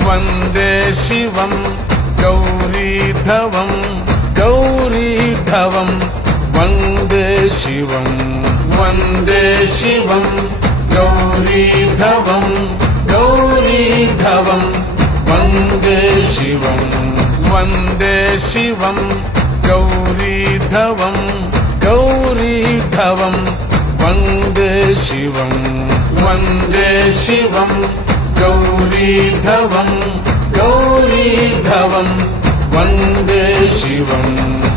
वन्दे शिवं गौरीधवं गौरीधवं वन्दे शिवं गौरीधवं गौरीधवं वन्दे शिवं गौरीधवं गौरीधवं वन्दे शिवं गौरीधवं गौरीधवं वन्दे शिवम्